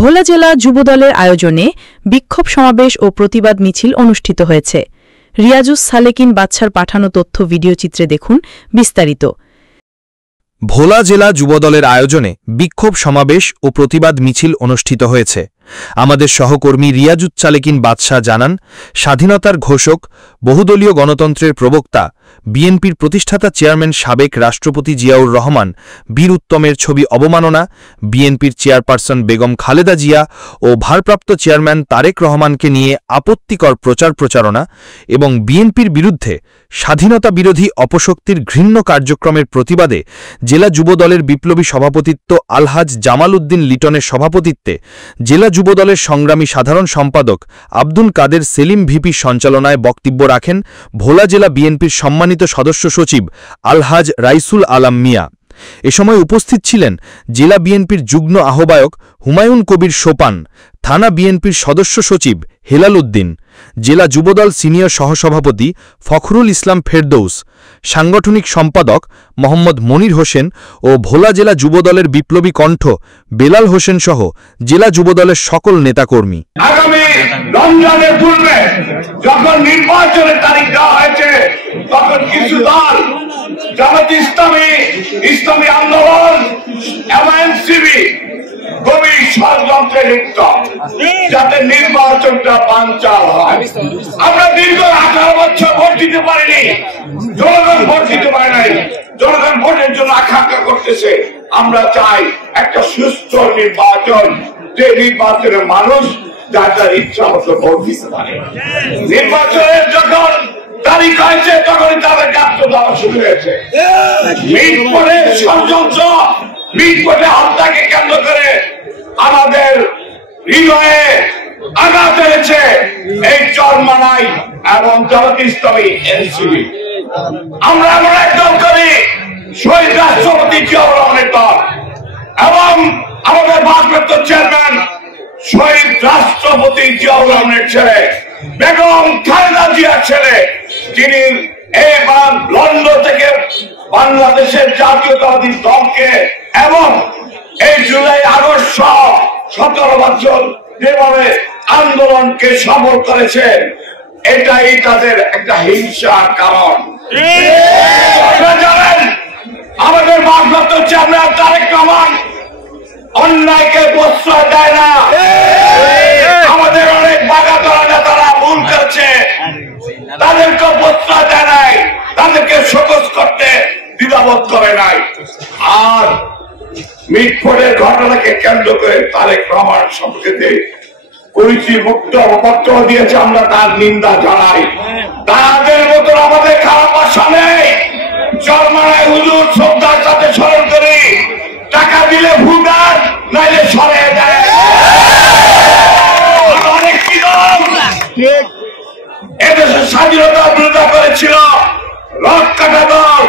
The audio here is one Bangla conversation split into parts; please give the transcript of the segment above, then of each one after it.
ভোলা জেলা যুবদলের আয়োজনে বিক্ষোভ সমাবেশ ও প্রতিবাদ মিছিল অনুষ্ঠিত হয়েছে। রিয়াজুস সালেকিন বাদশার পাঠানো তথ্য ভিডিওচিত্রে দেখুন বিস্তারিত। ভোলা জেলা যুবদলের আয়োজনে বিক্ষোভ সমাবেশ ও প্রতিবাদ মিছিল অনুষ্ঠিত হয়েছে। আমাদের সহকর্মী রিয়াজুস সালেকিন বাদশা জানান, স্বাধীনতার ঘোষক, বহুদলীয় গণতন্ত্রের প্রবক্তা, বিএনপির প্রতিষ্ঠাতা চেয়ারম্যান সাবেক রাষ্ট্রপতি জিয়াউর রহমান বীর উত্তমের ছবি অবমাননা, বিএনপির চেয়ারপারসন বেগম খালেদা জিয়া ও ভারপ্রাপ্ত চেয়ারম্যান তারেক রহমানকে নিয়ে আপত্তিকর প্রচারণা এবং বিএনপির বিরুদ্ধে স্বাধীনতা বিরোধী অপশক্তির ঘৃণ্য কার্যক্রমের প্রতিবাদে জেলা যুবদলের বিপ্লবী সভাপতিত্ব আলহাজ জামাল উদ্দিন লিটনের সভাপতিত্বে জেলা যুবদলের সংগ্রামী সাধারণ সম্পাদক আব্দুল কাদের সেলিম ভিপি সঞ্চালনায় বক্তব্য রাখেন ভোলা জেলা বিএনপির সম্মানিত সদস্য সচিব আলহাজ রাইসুল আলম মিয়া। এ সময় উপস্থিত ছিলেন জেলা বিএনপির যুগ্ম আহ্বায়ক হুমায়ুন কবির সোপান, থানা বিএনপির সদস্য সচিব হেলাল উদ্দিন, জেলা যুবদল সিনিয়র সহসভাপতি ফখরুল ইসলাম ফেরদৌস, সাংগঠনিক সম্পাদক মোহাম্মদ মনির হোসেন ও ভোলা জেলা যুবদলের বিপ্লবী কণ্ঠ বেলাল হোসেন সহ জেলা যুবদলের সকল নেতাকর্মী। আগামী রমজানের পূর্বে যখন নির্বাচনের তারিখ দেওয়া হয়েছে, তখন কিছু দল জামাত ইসলামী, ইসলামী আন্দোলন, এমএনসিবি গভীর ষড়যন্ত্রে লিপ্ত, যাতে নির্বাচনটা বানচাল হয়। আমরা দীর্ঘ 18 বছর ভোট দিতে পারিনি, জনগণ ভোট দিতে পারে নাই, জনগণ ভোটের জন্য আকাঙ্ক্ষা করতেছে। আমরা চাই একটা সুস্থ নির্বাচন, যে নির্বাচনে মানুষ যার যার ইচ্ছা মতো ভোট দিতে পারে। নির্বাচনের যখন তারিখ হয়েছে, তখনই তাদের গাত্র দেওয়া শুরু হয়েছে। মিটপটে ষড়যন্ত্র, মিটপটে হত্যাকে কেন্দ্র করে আমাদের হৃদয়ে আঘাত এনেছে এই চরমানাই এবং জামাত ইসলামী এনসিপি। আমরা এমন এক দল করি, শহীদ রাষ্ট্রপতি জিয়াউর রহমানের দল এবং আমাদের ভারপ্রাপ্ত চেয়ারম্যান শহীদ রাষ্ট্রপতি জিয়াউর রহমানের ছেলে বেগম খালেদা জিয়ার ছেলে, যিনি এবার লন্ডন থেকে বাংলাদেশের জাতীয়তাবাদী দলকে এবং এই জুলাই আগস্ট 17 বছর যেভাবে আন্দোলনকে সফল করেছে, এটাই তাদের একটা হিংসার কারণ। জানেন, আমাদের ভারপ্রাপ্ত চেয়ারম্যান তারেক রহমান অন্যায়কে প্রশ্রয় দেয় না। আমাদের অনেক বাগাতরা নেতারা ভুল করেছে, তাদেরকে প্রশ্রয় দেয় নাই, তাদেরকে শোকজ করতে দ্বিধাবোধ করে নাই। আর মিটফোর্ডের ঘটনাকে কেন্দ্র করে তারেক রহমান সম্পর্কে পরিচি মুক্ত বক্তব্য দিয়েছে, আমরা তার নিন্দা জানাই। তাদের মতন আমাদের খারাপ আশা নেই। চরমানায় হুজুর শ্রদ্ধার সাথে স্মরণ করি, টাকা দিলে ভুটান, নাইলে সরে দেয়। এদেশের স্বাধীনতা বিরোধিতা করেছিল রথকাটা দল।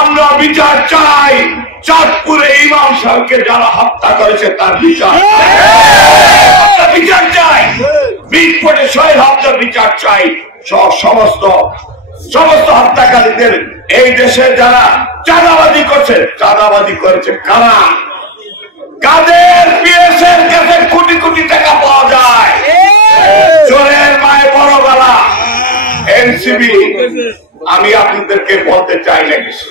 আমরা বিচার চাই, চাঁদপুরে ইমাম সাহেবকে যারা হত্যা করেছে তার বিচার চাই, মিটফোর্ডে শহীদ হত্যার বিচার চাই। সমস্ত হত্যাকারীদের এই দেশে যারা চাঁদাবাদি করেছে কারা, কাদের পিএসের কাছে কোটি কোটি টাকা পাওয়া যায়, চোরের মায়ের বড় গলা এনসিবি। আমি আপনাদেরকে বলতে চাই না কিছু,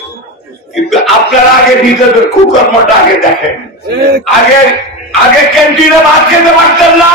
কিন্তু আপনারা আগে নিজেদের কুকর্মটা আগে দেখেন। আগে ক্যান্টিনে ভাত খেতে পারতেন না,